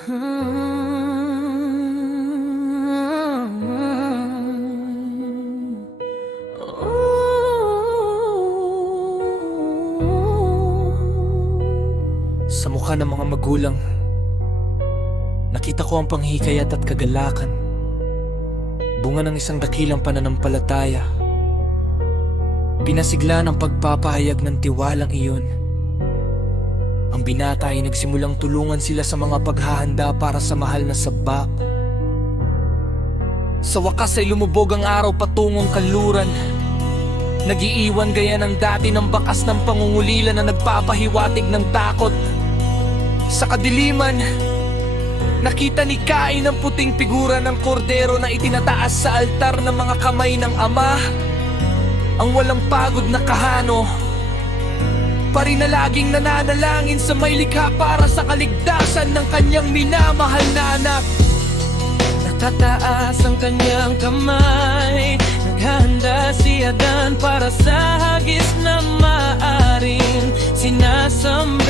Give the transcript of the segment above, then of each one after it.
Sa mukha ng mga magulang, nakita ko ang panghikayat at kagalakan, bunga ng isang dakilang pananampalataya. Pinasigla ng pagpapahayag ng tiwalang iyon. Ang binata ay nagsimulang tulungan sila sa mga paghahanda para sa mahal na sabak. Sa wakas ay lumubog ang araw patungong kanluran. Nagiiwan gaya ng dati ng bakas ng pangungulila na nagpapahiwatig ng takot. Sa kadiliman, nakita ni Cain ang puting figura ng kordero na itinataas sa altar ng mga kamay ng Ama. Ang walang pagod na kahano, parinalaging nananalangin sa may likha para sa kaligtasan ng kanyang minamahal na anak. Natataas ang kanyang kamay, naghahanda si Adan para sa hagis na maaring sinasambit.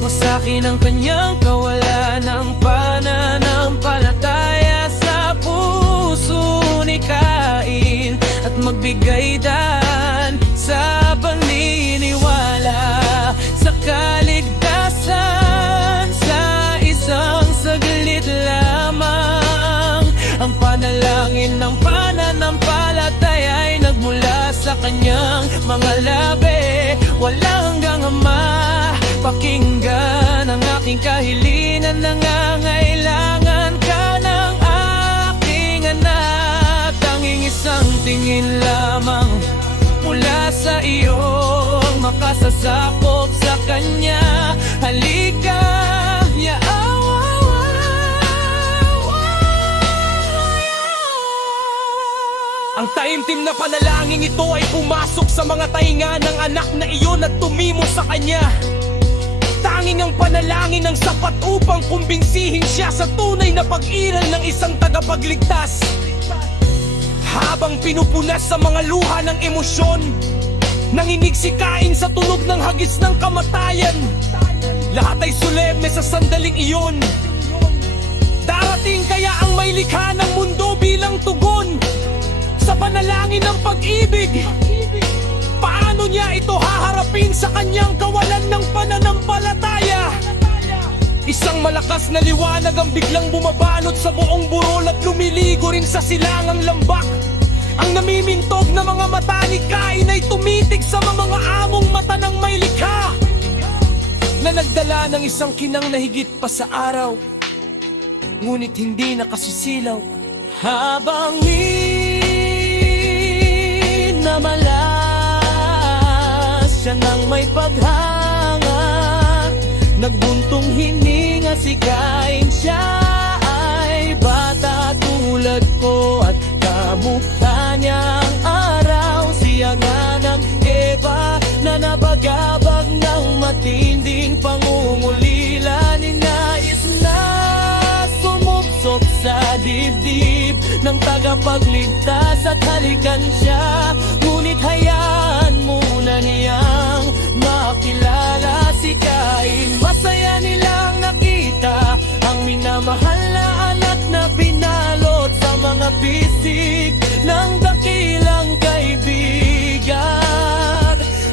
Wasakin ang kanyang kawalan ng pananampalataya sa puso ni Cain at magbigay daan sa paniniwala sa kaligtasan. Sa isang saglit lamang, ang panalangin ng pananampalataya ay nagmula sa kanyang mga labi. Walang hanggang Ama, pakinggan ang aking kahilingan. Nangangailangan ka ng aking anak. Tanging isang tingin lamang mula sa iyo ang makasasakop sa kanya. Halika, ang taimtim na panalangin ito ay pumasok sa mga tainga ng anak na iyon at tumimo sa kanya. Tanging ang panalangin ng sapat upang kumbinsihin siya sa tunay na pag-iral ng isang tagapagligtas. Habang pinupunas sa mga luha ng emosyon, nanginig si Cain sa tunog ng hagis ng kamatayan. Lahat ay solemne sa sandaling iyon. Darating kaya ang may likha ng mundo bilang tugon sa panalangin ng pag-ibig. Paano niya ito haharapin sa kanyang kawalan ng pananampalataya? Isang malakas na liwanag ang biglang bumabalot sa buong burol at lumiligo rin sa silangang lambak. Ang namimintog na mga mata ni Cain ay tumitig sa mga among mata ng may likha, na nagdala ng isang kinang na higit pa sa araw, ngunit hindi nakasisilaw. Habang namalas siya nang may paghanga, nagbuntong hininga si Cain. Siya ay bata tulad ko at kamukha niyang araw. Siya nga ng Eva na nabagabag ng matinding pangungulila. Ninais na sumubsok sa dibdib ng tagapagligtas at halikan siya, ngunit hayaan muna niyang makilala si Cain. Masaya nilang nakita ang minamahal na anak na pinalot sa mga bisig ng dakilang kaibigan.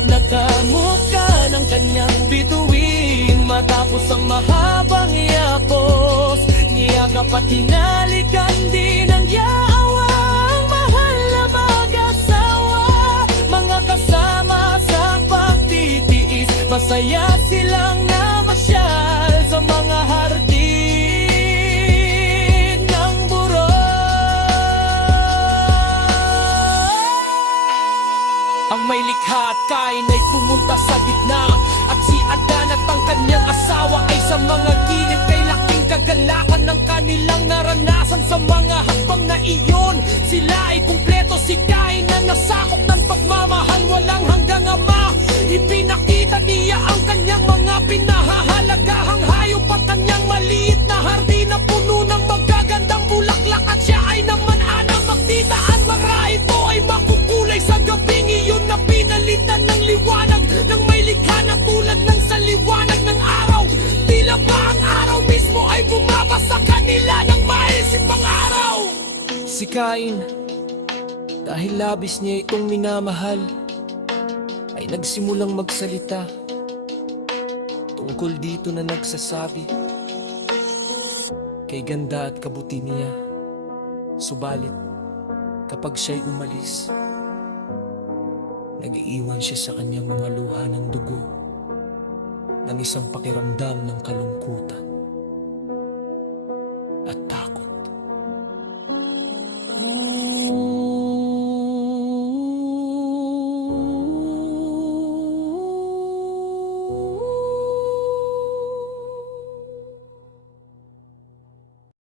Nagkamukha ng kanyang bituin matapos ang mahabang yapos. Niyakap at hinalikan din ang yaawang mahal na mag-asawa. Mga kasama sa pagtitiis, masaya silang namasyal sa mga hardin ng burol. Ang may likha at Cain ay pumunta sa gitna, at si Adan at ang kanyang asawa ay sa mga gilid. Kay laking kagalakan ng kanilang naranasan sa mga hakbang na iyon. Sila ay kumpleto, si Cain na nasakop ng pagmamahal walang hanggang Ama. Ipinakita niya ang kanyang mga pinahahalagahang hayop at kanyang maliit na hardin na puno ng magagandang bulaklak. At siya ay naman magditaan, mga ito ay makukulay sa gabing iyon na pinalitan ng liwanag ng may likha na tulad ng sa liwanag ng araw. Si Cain, dahil labis niya itong minamahal, ay nagsimulang magsalita tungkol dito na nagsasabi kay ganda at kabuti niya. Subalit, kapag siya'y umalis, nag-iiwan siya sa kanyang mga luha ng dugo ng isang pakiramdam ng kalungkutan.